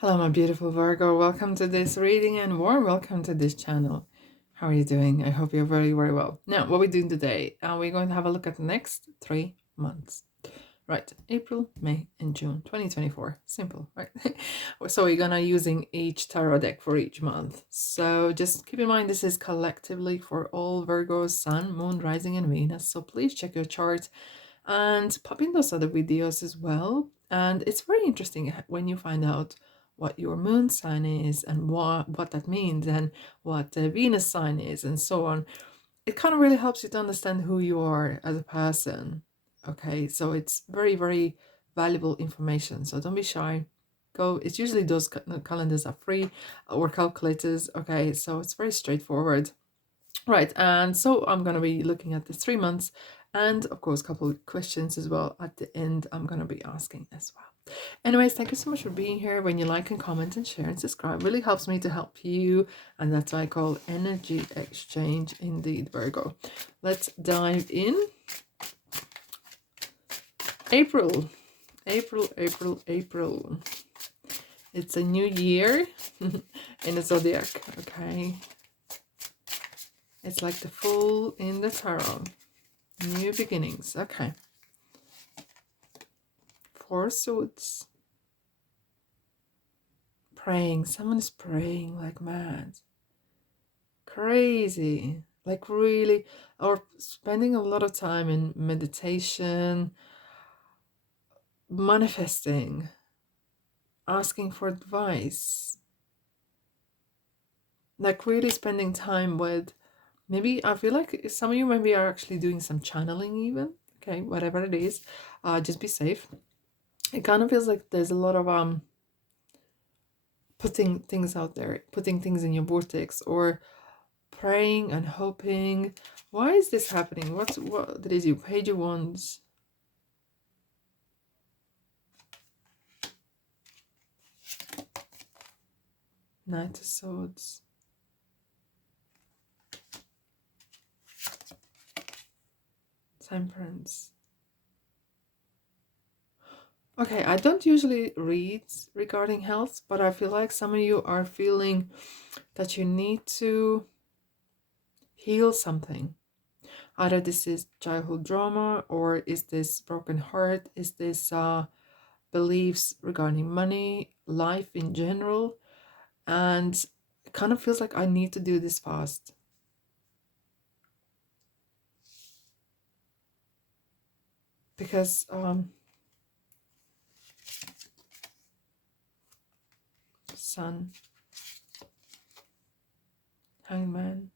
Hello, my beautiful Virgo. Welcome to this reading and warm welcome to this channel. How are you doing? I hope you're very, very well. Now, what we're doing today, we're going to have a look at the next 3 months. Right, April, May, and June 2024. Simple, right? So we're gonna using each tarot deck for each month. So just keep in mind this is collectively for all Virgos, Sun, Moon, Rising, and Venus. So please check your chart and pop in those other videos as well. And it's very interesting when you find out what your moon sign is and what that means and what the Venus sign is and so on. It kind of really helps you to understand who you are as a person. Okay, so it's very, very valuable information. So don't be shy. Go. It's usually those calendars are free or calculators. Okay, so it's very straightforward. Right, and so I'm going to be looking at the 3 months and of course a couple of questions as well at the end I'm going to be asking as well. Anyways, thank you so much for being here. When you like and comment and share and subscribe, really helps me to help you, and that's what I call energy exchange indeed, Virgo. Let's dive in. April. It's a new year in the Zodiac, okay? It's like the Fool in the tarot. New beginnings. Okay. 4 swords. Praying. Someone is praying like mad. Crazy. Like really. Or spending a lot of time in meditation. Manifesting. Asking for advice. Like really spending time with. Maybe I feel like some of you maybe are actually doing some channeling even. Okay, whatever it is. Just be safe. It kind of feels like there's a lot of putting things out there, putting things in your vortex, or praying and hoping. Why is this happening? What is you? Page of Wands. Knight of Swords. Temperance. Okay, I don't usually read regarding health, but I feel like some of you are feeling that you need to heal something. Either this is childhood trauma, or is this broken heart? Is this beliefs regarding money, life in general? And it kind of feels like I need to do this fast. Because Sun, Hangman.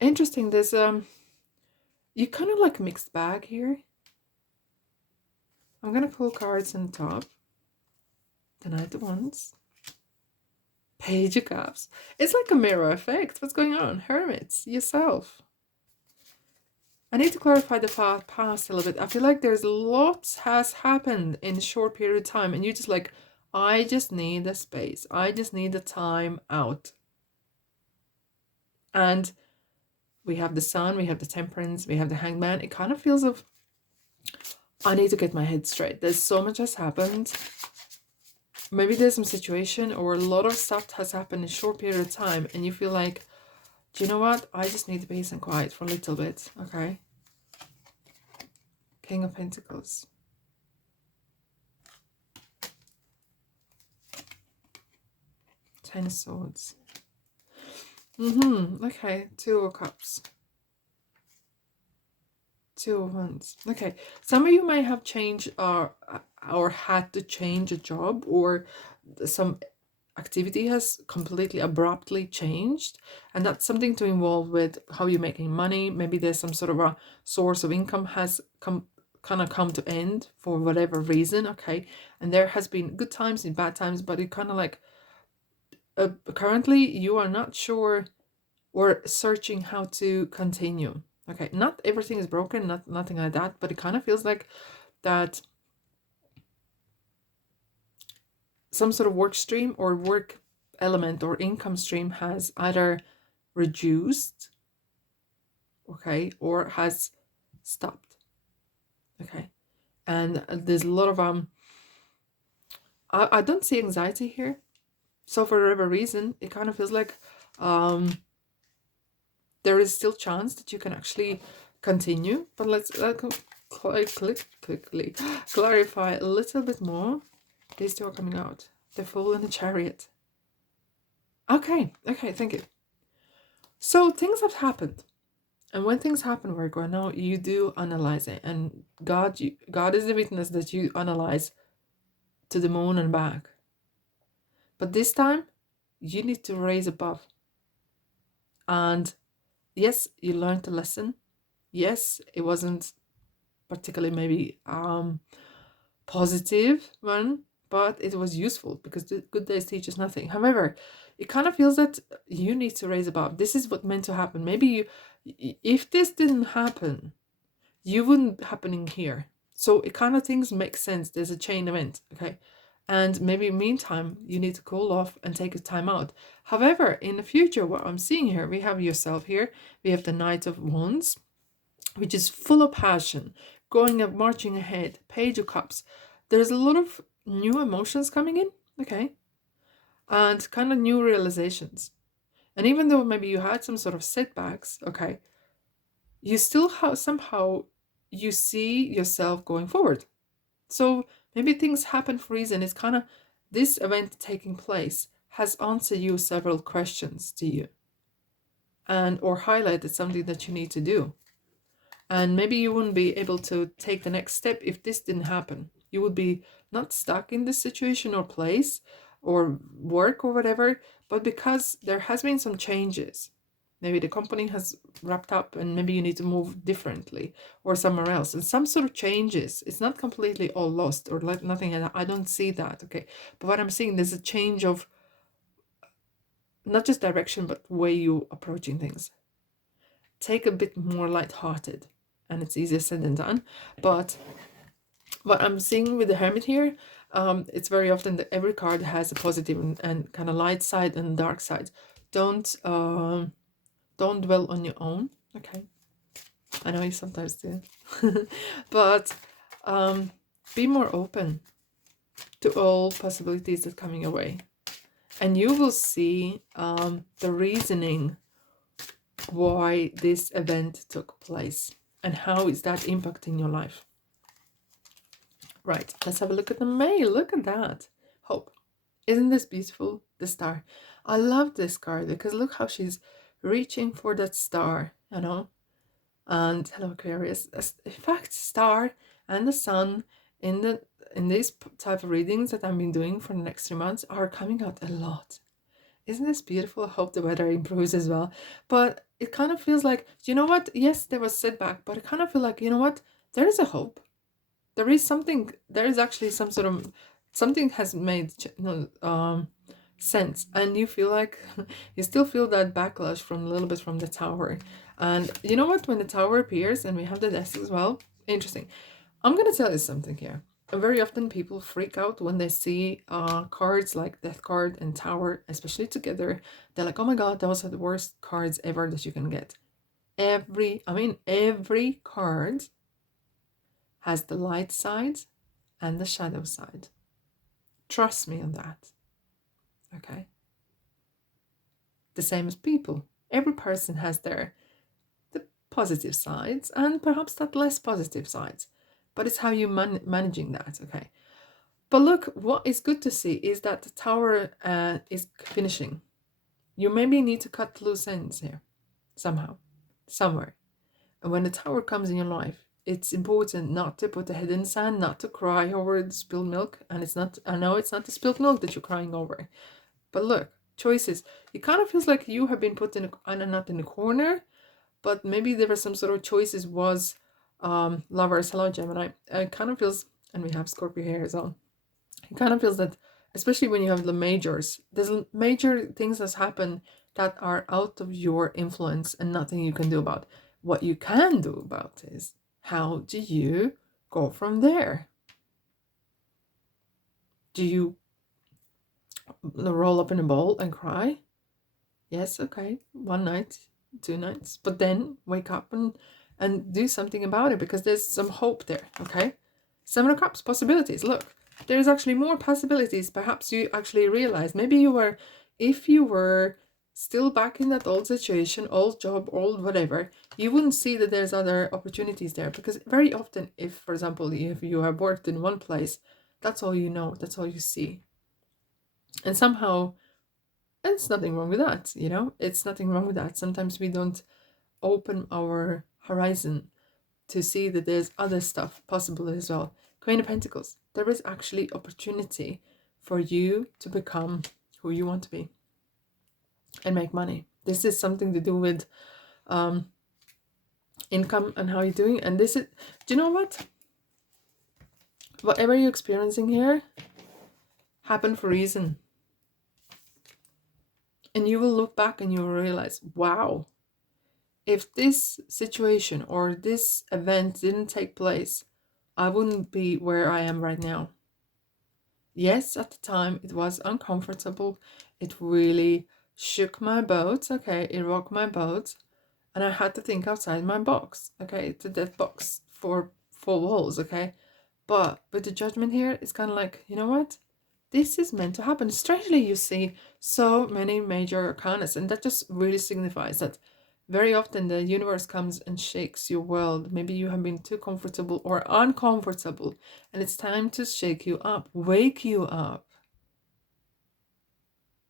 Interesting, there's you kind of like mixed bag here. I'm gonna pull cards on the top. The Knight of Wands. Page of Cups. It's like a mirror effect. What's going on? Hermits, yourself. I need to clarify the past a little bit. I feel like there's lots has happened in a short period of time, and you're just like, I just need a space. I just need the time out. And we have the Sun, we have the Temperance, we have the Hangman. It kind of feels of, I need to get my head straight. There's so much has happened. Maybe there's some situation or a lot of stuff has happened in a short period of time, and you feel like, do you know what? I just need peace and quiet for a little bit, okay? King of Pentacles. Ten of Swords. Okay, Two of Cups. Two of Wands. Okay, some of you might have changed or had to change a job, or some activity has completely abruptly changed, and that's something to involve with how you're making money. Maybe there's some sort of a source of income has come to end for whatever reason, okay? And there has been good times and bad times, but it kind of like currently you are not sure or searching how to continue. Okay, not everything is broken, nothing like that, but it kind of feels like that some sort of work stream or work element or income stream has either reduced, okay, or has stopped, okay? And there's a lot of I don't see anxiety here. So for whatever reason, it kind of feels like there is still chance that you can actually continue. But let's quickly clarify a little bit more. These two are coming out. The Fool and the Chariot. Okay, thank you. So things have happened. And when things happen, Virgo, now you do analyze it. And God is the witness that you analyze to the moon and back. But this time, you need to raise above. And yes, you learned a lesson. Yes, it wasn't particularly maybe positive one, but it was useful because the good days teach us nothing. However, it kind of feels that you need to raise above. This is what meant to happen. Maybe if this didn't happen, you wouldn't be happening here. So it kind of things make sense. There's a chain event, okay? And maybe meantime, you need to cool off and take a time out. However, in the future, what I'm seeing here, we have yourself here. We have the Knight of Wands, which is full of passion, going up, marching ahead, Page of Cups. There's a lot of new emotions coming in, okay? And kind of new realizations. And even though maybe you had some sort of setbacks, okay, you still have somehow you see yourself going forward. So maybe things happen for a reason. It's kind of this event taking place has answered you several questions to you and or highlighted something that you need to do. And maybe you wouldn't be able to take the next step if this didn't happen. You would be not stuck in this situation or place or work or whatever, but because there has been some changes. Maybe the company has wrapped up and maybe you need to move differently or somewhere else. And some sort of changes. It's not completely all lost or like nothing. I don't see that, okay? But what I'm seeing, there's a change of not just direction, but way you approaching things. Take a bit more lighthearted. And it's easier said than done. But what I'm seeing with the Hermit here, it's very often that every card has a positive and kind of light side and dark side. Don't dwell on your own, okay? I know you sometimes do. But be more open to all possibilities that are coming your way. And you will see the reasoning why this event took place and how is that impacting your life. Right, let's have a look at the May. Look at that. Hope. Isn't this beautiful? The star. I love this card because look how she's reaching for that star, you know. And hello Aquarius. In fact, star and the sun in these type of readings that I've been doing for the next 3 months are coming out a lot. Isn't this beautiful? I hope the weather improves as well. But it kind of feels like, you know what? Yes, there was setback, but I kind of feel like, you know what? There is a hope. There is something. There is actually some sort of something has made sense, and you feel like you still feel that backlash from a little bit from the Tower. And you know what? When the Tower appears, and we have the death as well. Interesting. I'm gonna tell you something here. Very often people freak out when they see cards like Death card and Tower, especially together. They're like, oh my god, those are the worst cards ever that you can get. Every card has the light side and the shadow side. Trust me on that. Okay? The same as people. Every person has the positive sides and perhaps that less positive sides. But it's how you're managing that, okay? But look, what is good to see is that the Tower is finishing. You maybe need to cut loose ends here, somehow, somewhere. And when the Tower comes in your life, it's important not to put the head in the sand, not to cry over the spilled milk. And it's not, I know it's not the spilled milk that you're crying over. But look, choices. It kind of feels like you have been put in not in a corner, but maybe there were some sort of choices was lovers. Hello, Gemini. It kind of feels, and we have Scorpio here as well. It kind of feels that, especially when you have the majors, there's major things that happen that are out of your influence and nothing you can do about. What you can do about is how do you go from there? Do you roll up in a ball and cry? Yes, okay, 1 night, 2 nights, but then wake up and do something about it because there's some hope there, okay? 7 of Cups, possibilities. Look, There's actually more possibilities. Perhaps you actually realize, maybe you were, if you were still back in that old situation, old job, old whatever, you wouldn't see that there's other opportunities there. Because very often, if, for example, if you have worked in one place, that's all you know, that's all you see. And somehow, it's nothing wrong with that, you know? It's nothing wrong with that. Sometimes we don't open our horizon to see that there's other stuff possible as well. Queen of Pentacles, there is actually opportunity for you to become who you want to be and make money. This is something to do with income and how you're doing. And this is, do you know what? Whatever you're experiencing here happened for a reason. And you will look back and you will realize, wow, if this situation or this event didn't take place, I wouldn't be where I am right now. Yes, at the time it was uncomfortable. It really shook my boat, okay? It rocked my boat. And I had to think outside my box, okay? It's a dead box for four walls, okay? But with the judgment here, it's kind of like, you know what? This is meant to happen. Strangely, you see so many major arcanas, and that just really signifies that very often the universe comes and shakes your world. Maybe you have been too comfortable or uncomfortable, and it's time to shake you up, wake you up.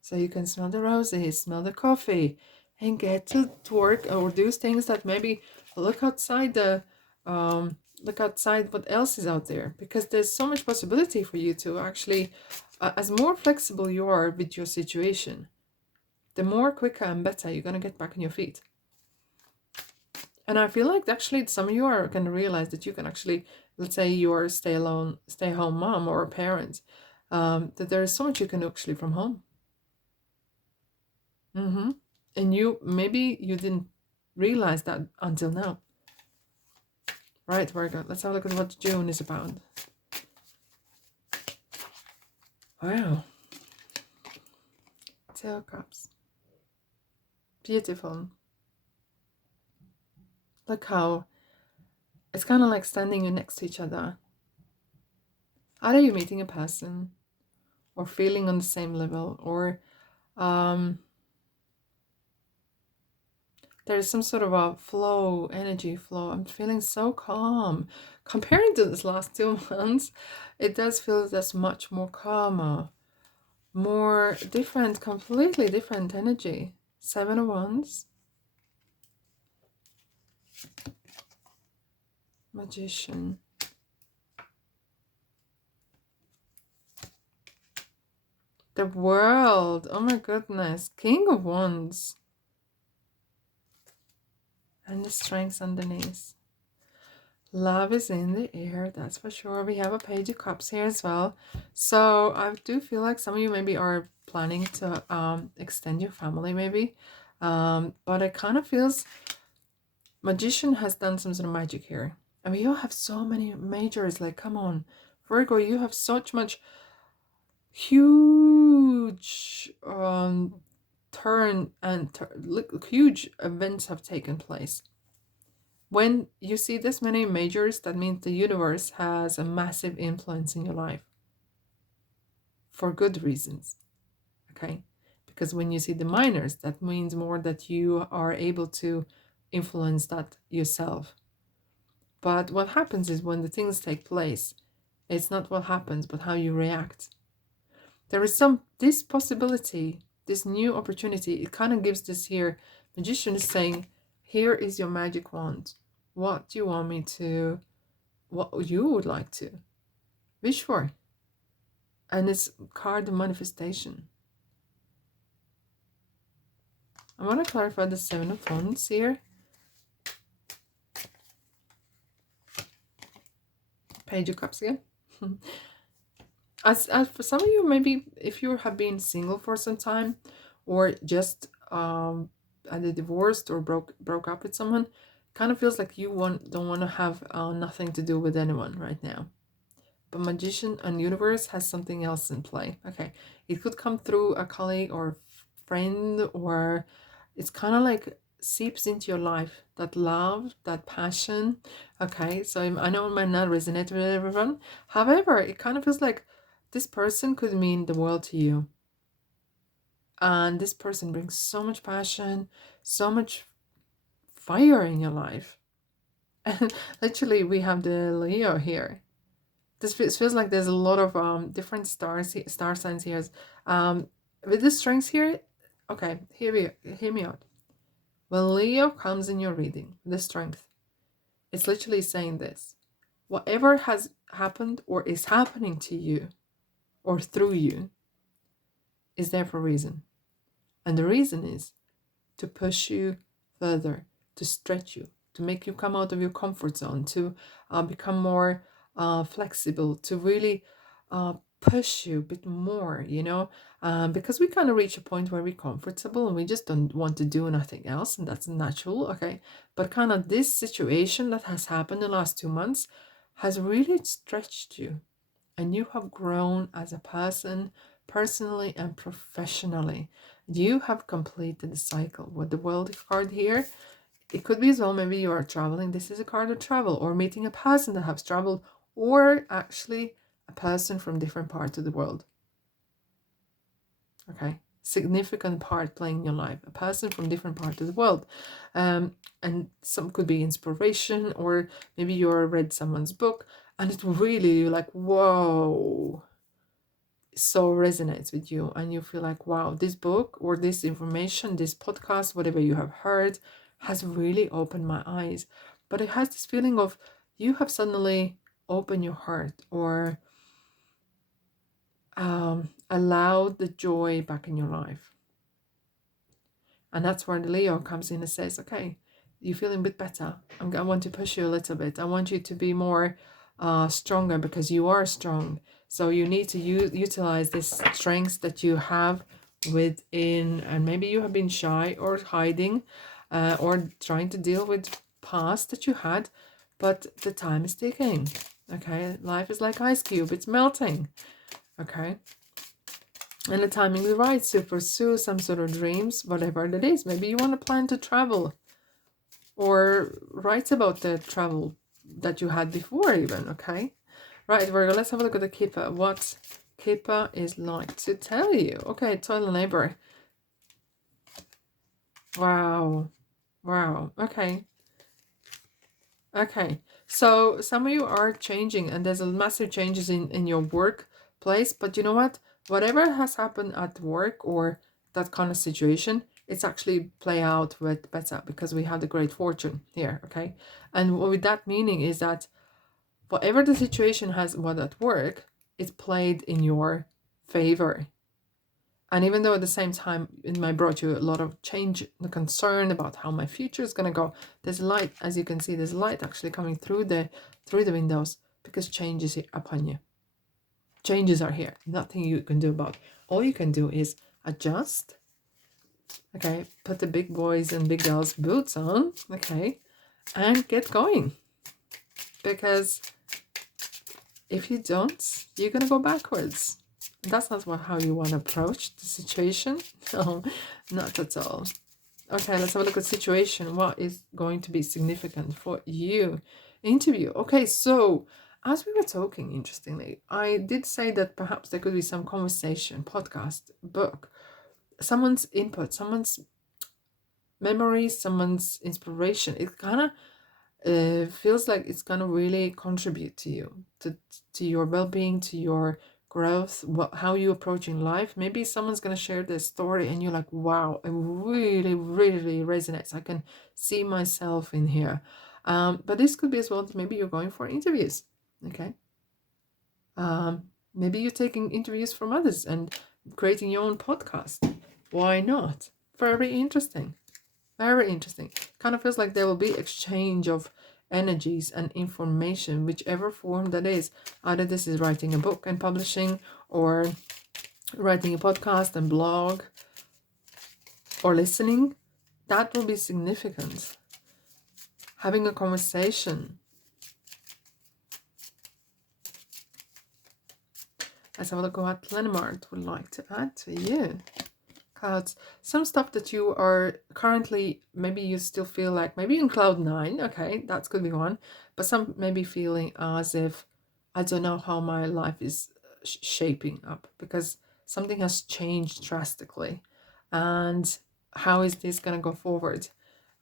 So you can smell the roses, smell the coffee, and get to work or do things that maybe look outside the look outside what else is out there, because there's so much possibility for you to actually as more flexible you are with your situation, the more quicker and better you're going to get back on your feet. And I feel like actually some of you are going to realize that you can actually, let's say you're stay home mom or a parent, that there is so much you can do actually from home. And maybe you didn't realize that until now. Right, Virgo, let's have a look at what June is about. Wow. Two of Cups. Beautiful. Look how it's kind of like standing next to each other. Either you're meeting a person or feeling on the same level, or there's some sort of a flow, energy flow. I'm feeling so calm. Comparing to this last 2 months, it does feel that's much more calmer, more different, completely different energy. 7 of Wands. Magician. The World. Oh my goodness. King of Wands. And the Strength underneath. Love is in the air, that's for sure. We have a Page of Cups here as well. So I do feel like some of you maybe are planning to extend your family maybe. But it kind of feels Magician has done some sort of magic here. I mean, you have so many majors. Like, come on. Virgo, you have such much huge huge events have taken place. When you see this many majors, that means the universe has a massive influence in your life for good reasons, okay? Because when you see the minors, that means more that you are able to influence that yourself. But what happens is when the things take place, it's not what happens, but how you react. There is this possibility, this new opportunity. It kind of gives this here. Magician is saying, here is your magic wand. What do you want me to, what you would like to wish for? And it's card manifestation. I want to clarify the 7 of Wands here. Page of Cups again. As for some of you, maybe if you have been single for some time, or just either divorced or broke up with someone, kind of feels like you don't want to have nothing to do with anyone right now. But Magician and Universe has something else in play. Okay, it could come through a colleague or friend, or it's kind of like seeps into your life, that love, that passion. Okay, so I know it might not resonate with everyone. However, it kind of feels like This person could mean the world to you. And this person brings so much passion, so much fire in your life. And literally, we have the Leo here. This feels like there's a lot of different star signs here. With the strengths here, okay, hear me out. When Leo comes in your reading, the strength, it's literally saying this. Whatever has happened or is happening to you or through you is there for a reason. And the reason is to push you further, to stretch you, to make you come out of your comfort zone, to become more flexible, to really push you a bit more, because we kind of reach a point where we're comfortable and we just don't want to do nothing else, and that's natural, okay? But kind of this situation that has happened in the last 2 months has really stretched you, and you have grown as a person, personally and professionally. You have completed the cycle. With the World card here, it could be as well, maybe you are traveling. This is a card of travel, or meeting a person that has traveled, or actually a person from different parts of the world. Okay, significant part playing in your life, a person from different parts of the world. And some could be inspiration, or maybe you read someone's book and it really, you're like, whoa, so resonates with you, and you feel like, wow, this book or this information, this podcast, whatever you have heard, has really opened my eyes. But it has this feeling of you have suddenly opened your heart, or allowed the joy back in your life. And that's where the Leo comes in and says, okay, you're feeling a bit better. I want to push you a little bit. I want you to be more stronger, because you are strong. So you need to utilize this strengths that you have within, and maybe you have been shy or hiding or trying to deal with past that you had, but the time is ticking. Okay, life is like ice cube, it's melting. Okay, and the timing is right to pursue some sort of dreams, whatever it is. Maybe you want to plan to travel, or write about the travel that you had before even, okay? Right, Virgo, let's have a look at the Kippa. What Kippa is like to tell you. Okay, total neighbor. Wow. Wow. Okay. Okay. So some of you are changing, and there's a massive changes in your workplace. But you know what? Whatever has happened at work or that kind of situation, it's actually play out with better, because we have the great fortune here, okay? And what with that meaning is that whatever the situation has what at work, it's played in your favor. And even though at the same time it might brought you a lot of change, the concern about how my future is going to go, there's light, as you can see, there's light actually coming through the windows, because change is upon you. Changes are here. Nothing you can do about. All you can do is adjust. Okay, put the big boys and big girls boots on. Okay, and get going. Because if you don't, you're gonna go backwards. That's not how you want to approach the situation. No, not at all. Okay, let's have a look at situation. What is going to be significant for you? Interview. Okay, so as we were talking, interestingly, I did say that perhaps there could be some conversation, podcast, book, someone's input, someone's memories, someone's inspiration. It kind of feels like it's gonna really contribute to you, to your well-being, to your growth, how you approaching life. Maybe someone's gonna share their story and you're like, wow, it really, really resonates. I can see myself in here. But this could be as well, maybe you're going for interviews. Okay. Maybe you're taking interviews from others and creating your own podcast. Why not? Very interesting. Very interesting. Kind of feels like there will be exchange of energies and information, whichever form that is. Either this is writing a book and publishing, or writing a podcast and blog, or listening. That will be significant. Having a conversation. Let's have a look at what Leonard would like to add to you. Clouds, some stuff that you are currently, maybe you still feel like, maybe in cloud 9, okay, that could be one, but some maybe feeling as if, I don't know how my life is shaping up, because something has changed drastically. And how is this going to go forward?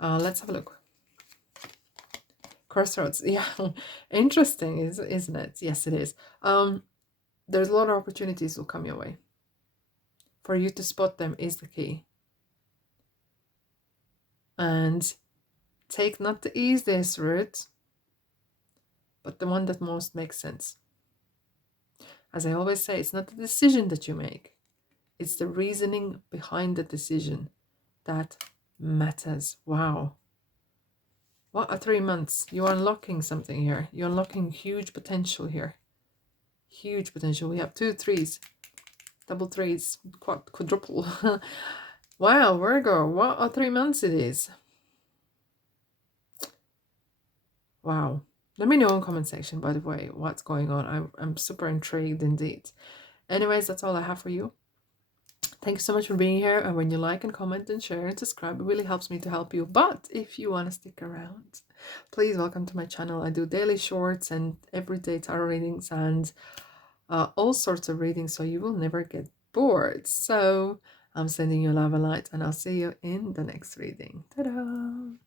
Let's have a look. Crossroads. Yeah, interesting, isn't it? Yes, it is. There's a lot of opportunities will come your way. For you to spot them is the key. And take not the easiest route, but the one that most makes sense. As I always say, it's not the decision that you make, it's the reasoning behind the decision that matters. Wow. What a 3 months. You're unlocking something here. You're unlocking huge potential here. Huge potential. We have 2 threes, double threes, quadruple. Wow, Virgo, what a 3 months it is. Wow. Let me know in the comment section, by the way, what's going on. I'm super intrigued indeed. Anyways, that's all I have for you. Thank you so much for being here. And when you like and comment and share and subscribe, it really helps me to help you. But if you want to stick around, please welcome to my channel. I do daily shorts and everyday tarot readings and all sorts of readings, so you will never get bored. So I'm sending you love and light, and I'll see you in the next reading. Ta-da!